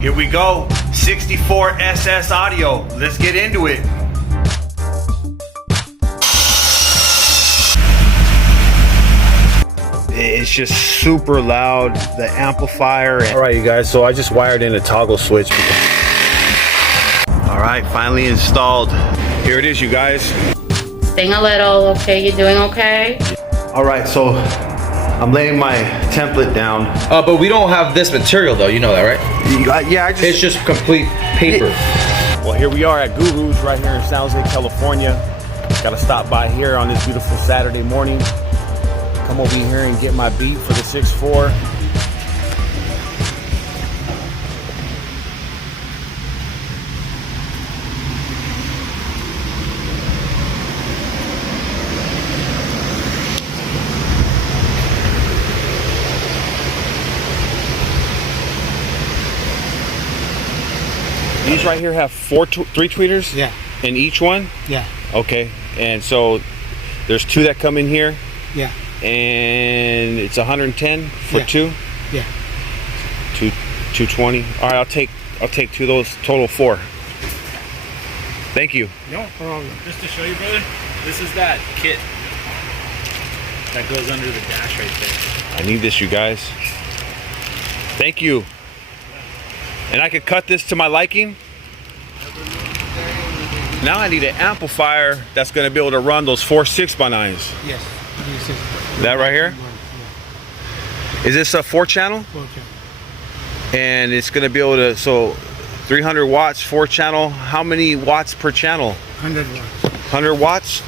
Here we go, 64 SS audio. Let's get into it. It's just super loud, the amplifier. All right, you guys, so I just wired in a toggle switch. All right, finally installed. Here it is, you guys. Sing a little, okay? You doing okay? All right, so I'm laying my template down. But we don't have this material though, you know that, right? Yeah, it's just complete paper. Well, here we are at Guru's right here in San Jose, California. Gotta stop by here on this beautiful Saturday morning. Come over here and get my beat for the 6.4. These right here have three tweeters? Yeah. In each one? Yeah. Okay. And so there's two that come in here? Yeah. And it's 110 for two? Yeah. 220. All right, I'll take two of those, total 4. Thank you. No problem. Just to show you, brother, this is that kit that goes under the dash right there. I need this, you guys. Thank you. And I could cut this to my liking. Now I need an amplifier that's going to be able to run those 4 6x9s. Yes. This is That right here? Yeah. Is this a 4-channel? 4-channel. And it's going to be able to, so 300 watts, 4-channel. How many watts per channel? 100 watts. 100 watts?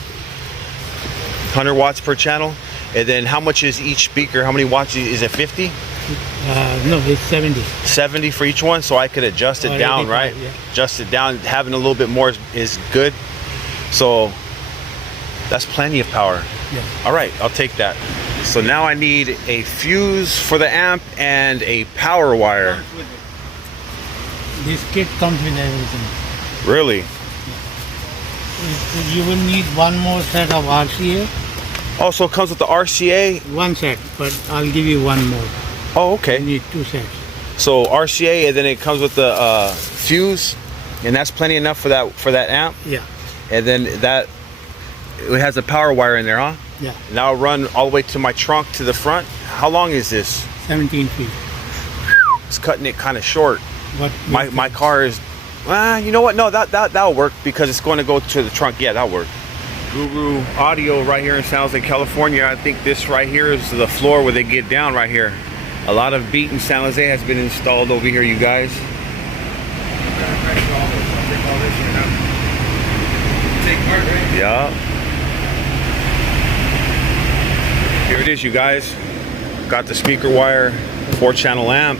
100 watts per channel. And then how much is each speaker? How many watts? Is it 50? No, it's 70. 70 for each one, so I could adjust it down, right? Yeah. Adjust it down. Having a little bit more is good. So that's plenty of power. Yeah. All right, I'll take that. So now I need a fuse for the amp and a power wire. This kit comes with everything. Really? You will need one more set of RCA. Also, it comes with the RCA. One set, but I'll give you one more. Oh, You okay. need 2 sets. So RCA, and then it comes with the fuse, and that's plenty enough for that amp. Yeah. And then it has a power wire in there, huh? Yeah. Now I'll run all the way to my trunk to the front. How long is this? 17 feet. It's cutting it kind of short. What? My car is, you know what? No, that'll work because it's going to go to the trunk. Yeah, that'll work. Guru Audio right here in San Jose, California. I think this right here is the floor where they get down right here. A lot of beat in San Jose has been installed over here, you guys. Yeah. Here it is, you guys. Got the speaker wire, 4-channel amp.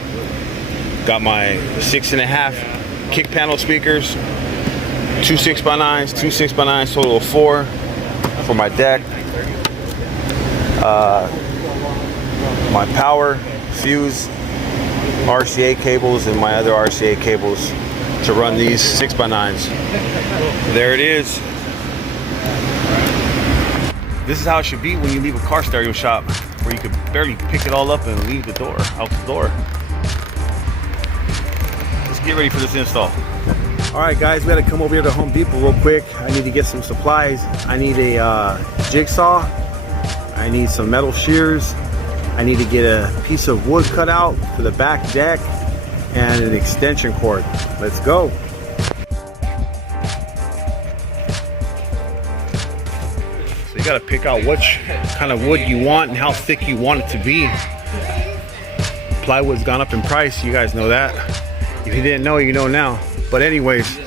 Got my 6.5 kick panel speakers. 2 6x9s, 2 6x9s, total of 4 for my deck. My power, fuse, RCA cables, and my other RCA cables to run these 6x9s. There it is. This is how it should be when you leave a car stereo shop, where you could barely pick it all up and leave the door, out the door. Let's get ready for this install. All right, guys, we gotta come over here to Home Depot real quick. I need to get some supplies. I need a jigsaw. I need some metal shears. I need to get a piece of wood cut out for the back deck and an extension cord. Let's go. So you gotta pick out which kind of wood you want and how thick you want it to be. Plywood's gone up in price, you guys know that. If you didn't know, you know now. But anyways,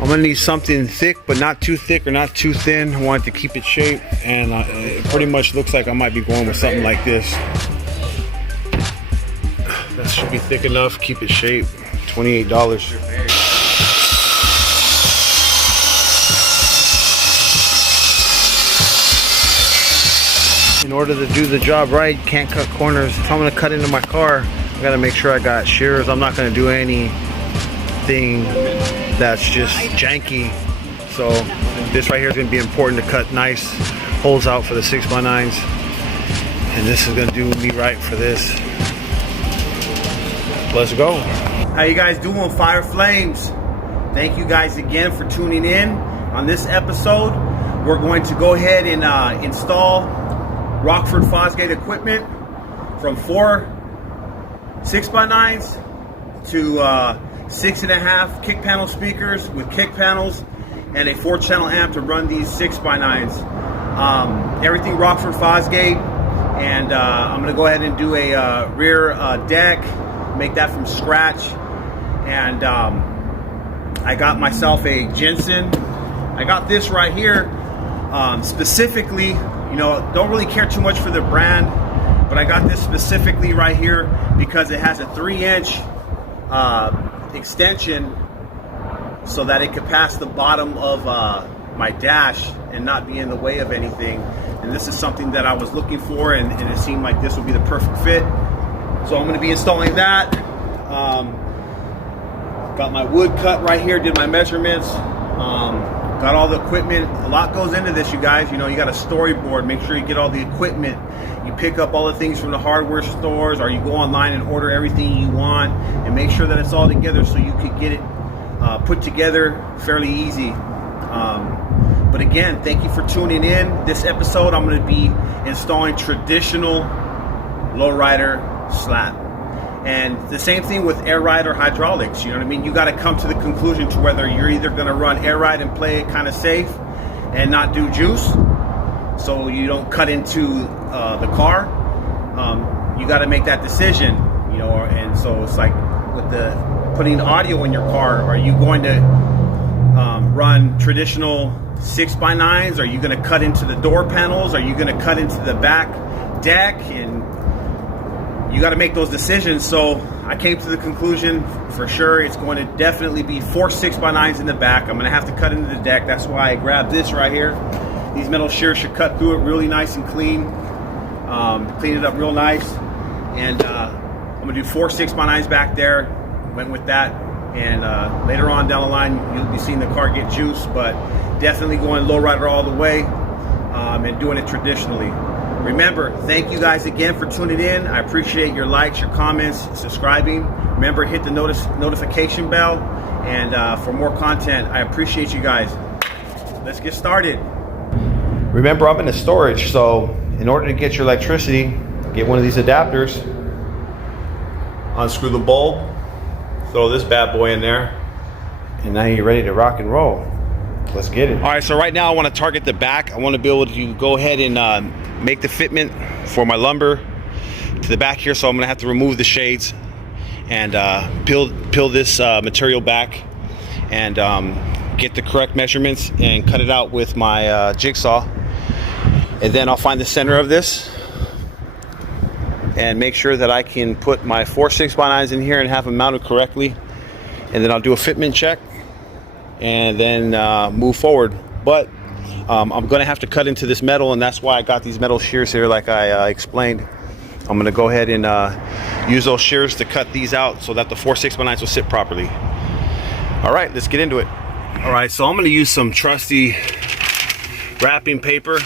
I'm gonna need something thick, but not too thick or not too thin. I want it to keep its shape, and it pretty much looks like I might be going with something like this. That should be thick enough, keep its shape. $28. In order to do the job right, you can't cut corners. If I'm gonna cut into my car, I gotta make sure I got shears. I'm not gonna do anything that's just janky. So this right here is gonna be important to cut nice holes out for the 6x9s. And this is gonna do me right for this. Let's go. How you guys doing, Fire Flames? Thank you guys again for tuning in. On this episode, we're going to go ahead and install Rockford Fosgate equipment from 4 6x9s to 6.5 kick panel speakers with kick panels and a 4-channel amp to run these 6x9s. Everything Rockford Fosgate, and I'm going to go ahead and do a rear deck, make that from scratch. And I got myself a Jensen. I got this right here specifically, you know, don't really care too much for the brand, but I got this specifically right here because it has a 3-inch extension so that it could pass the bottom of my dash and not be in the way of anything. And this is something that I was looking for, and it seemed like this would be the perfect fit. So I'm going to be installing that. Got my wood cut right here, did my measurements, got all the equipment. A lot goes into this, you guys. You know, you got a storyboard, make sure you get all the equipment. You pick up all the things from the hardware stores, or you go online and order everything you want, and make sure that it's all together so you could get it put together fairly easy. But again, thank you for tuning in. This episode, I'm going to be installing traditional lowrider slap. And the same thing with air ride or hydraulics. You know what I mean? You got to come to the conclusion to whether you're either going to run air ride and play it kind of safe and not do juice, so you don't cut into the car. You got to make that decision, you know. And so it's like with the putting audio in your car, are you going to run traditional 6x9s? Are you going to cut into the door panels? Are you going to cut into the back deck? And you got to make those decisions. So I came to the conclusion for sure it's going to definitely be 4 6x9s in the back. I'm going to have to cut into the deck. That's why I grabbed this right here. These metal shears should cut through it really nice and clean. Clean it up real nice. And I'm going to do 4 6x9s back there. Went with that. And later on down the line, you'll be seeing the car get juice, but definitely going lowrider all the way and doing it traditionally. Remember, thank you guys again for tuning in. I appreciate your likes, your comments, subscribing. Remember, hit the notification bell, and for more content. I appreciate you guys. Let's get started. Remember, I'm in the storage, so in order to get your electricity, get one of these adapters, unscrew the bulb, throw this bad boy in there, and now you're ready to rock and roll. Let's get it. All right, so right now I want to target the back. I want to be able to go ahead and make the fitment for my lumber to the back here. So I'm going to have to remove the shades and peel this material back and get the correct measurements and cut it out with my jigsaw. And then I'll find the center of this and make sure that I can put my 4 6x9s in here and have them mounted correctly. And then I'll do a fitment check and then move forward. But I'm gonna have to cut into this metal, and that's why I got these metal shears here like I explained. I'm gonna go ahead and use those shears to cut these out so that the 4 6x9s will sit properly. All right, let's get into it. All right, so I'm gonna use some trusty wrapping paper,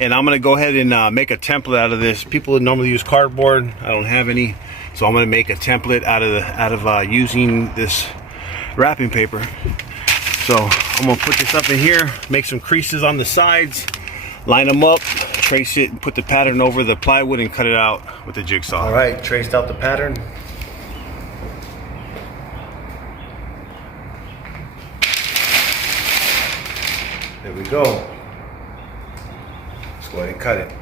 and I'm gonna go ahead and make a template out of this. People normally use cardboard. I don't have any, so I'm gonna make a template out of using this wrapping paper. So I'm gonna put this up in here, make some creases on the sides, line them up, trace it, and put the pattern over the plywood and cut it out with the jigsaw. All right, traced out the pattern. There we go. Let's go ahead and cut it.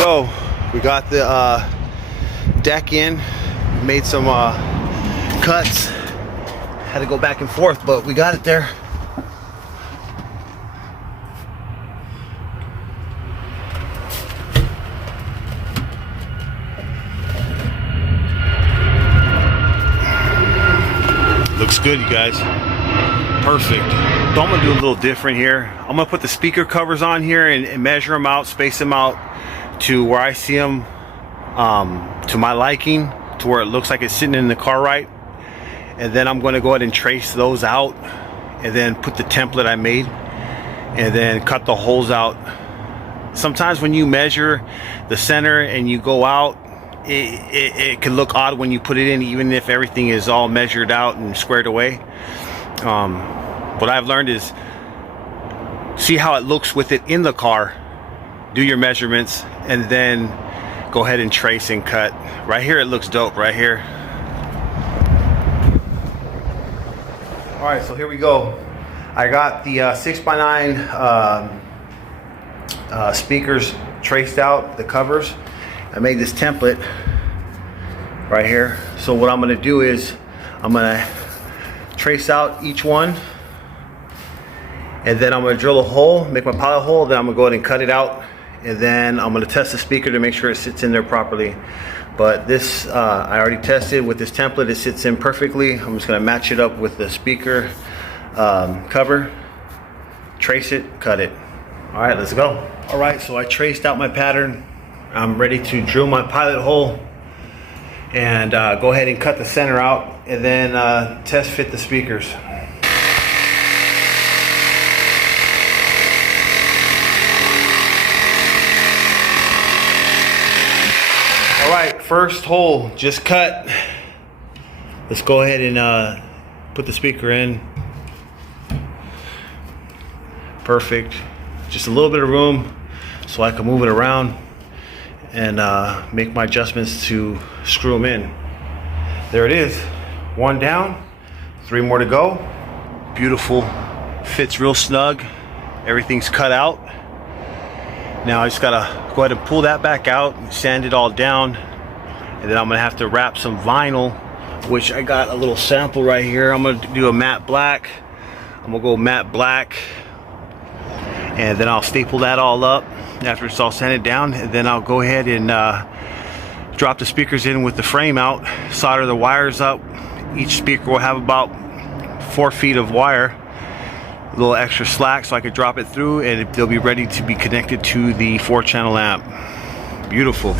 So we got the deck in, made some cuts, had to go back and forth, but we got it there. Looks good, you guys. Perfect. So I'm gonna do a little different here. I'm gonna put the speaker covers on here and measure them out, space them out to where I see them to my liking, to where it looks like it's sitting in the car right. And then I'm going to go ahead and trace those out, and then put the template I made, and then cut the holes out. Sometimes when you measure the center and you go out, it can look odd when you put it in, even if everything is all measured out and squared away. What I've learned is see how it looks with it in the car, do your measurements, and then go ahead and trace and cut. Right here it looks dope right here. All right, so here we go. I got the 6x9 speakers traced out, the covers. I made this template right here. So what I'm gonna do is I'm gonna trace out each one, and then I'm gonna drill a hole, make my pilot hole, then I'm gonna go ahead and cut it out, and then I'm gonna test the speaker to make sure it sits in there properly. But this, I already tested with this template, it sits in perfectly. I'm just gonna match it up with the speaker cover, trace it, cut it. All right, let's go. All right, so I traced out my pattern. I'm ready to drill my pilot hole and go ahead and cut the center out, and then test fit the speakers. All right, first hole just cut. Let's go ahead and put the speaker in. Perfect. Just a little bit of room so I can move it around and make my adjustments to screw them in. There it is. One down, 3 more to go. Beautiful. Fits real snug. Everything's cut out. Now I just gotta go ahead and pull that back out, sand it all down, and then I'm gonna have to wrap some vinyl, which I got a little sample right here. I'm gonna do a matte black. I'm gonna go matte black, and then I'll staple that all up after it's all sanded down, and then I'll go ahead and drop the speakers in with the frame out, solder the wires up. Each speaker will have about 4 feet of wire, a little extra slack so I could drop it through, and they'll be ready to be connected to the 4-channel amp. Beautiful.